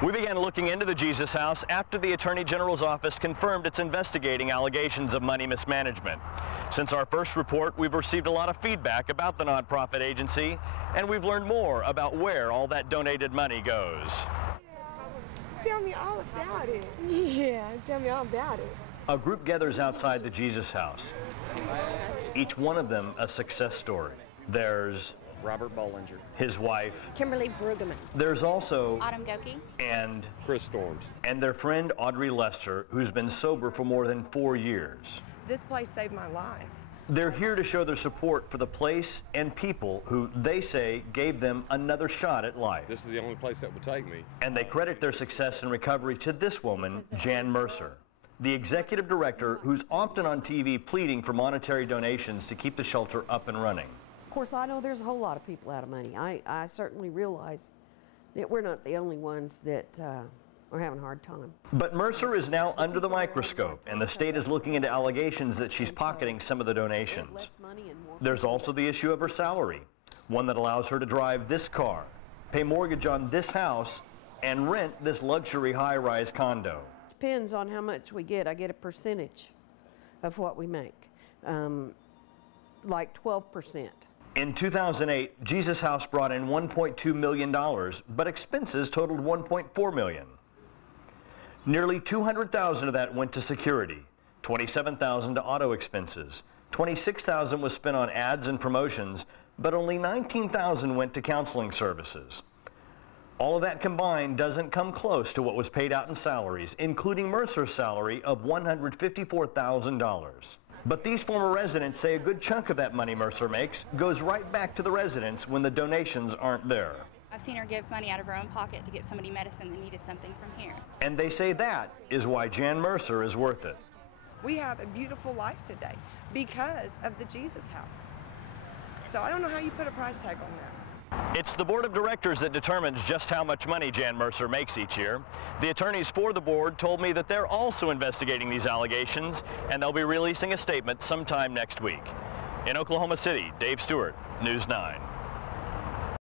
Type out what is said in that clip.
We began looking into the Jesus House after the Attorney General's office confirmed it's investigating allegations of money mismanagement. Since our first report, we've received a lot of feedback about the nonprofit agency, and we've learned more about where all that donated money goes. Tell me all about it. Yeah, tell me all about it. A group gathers outside the Jesus House. Each one of them a success story. There's Robert Bollinger, his wife, Kimberly Brueggemann. There's also Autumn Goki and Chris Storms, and their friend Audrey Lester, who's been sober for more than 4 years. This place saved my life. They're here to show their support for the place and people who they say gave them another shot at life. this is the only place that would take me. And they credit their success and recovery to this woman, Jan Mercer, the executive director who's often on TV pleading for monetary donations to keep the shelter up and running. Of course, I know there's a whole lot of people out of money. I certainly realize that we're not the only ones that are having a hard time. But Mercer is now under the microscope, and the state is looking into allegations that she's pocketing some of the donations. There's also the issue of her salary, one that allows her to drive this car, pay mortgage on this house, and rent this luxury high-rise condo. Depends on how much we get. I get a percentage of what we make, like 12%. In 2008, Jesus House brought in $1.2 million, but expenses totaled $1.4 million. Nearly $200,000 of that went to security, $27,000 to auto expenses, $26,000 was spent on ads and promotions, but only $19,000 went to counseling services. All of that combined doesn't come close to what was paid out in salaries, including Mercer's salary of $154,000. But these former residents say a good chunk of that money Mercer makes goes right back to the residents when the donations aren't there. I've seen her give money out of her own pocket to get somebody medicine that needed something from here. And they say that is why Jan Mercer is worth it. We have a beautiful life today because of the Jesus House. So I don't know how you put a price tag on that. It's the board of directors that determines just how much money Jan Mercer makes each year. The attorneys for the board told me that they're also investigating these allegations, and they'll be releasing a statement sometime next week. In Oklahoma City, Dave Stewart, News 9.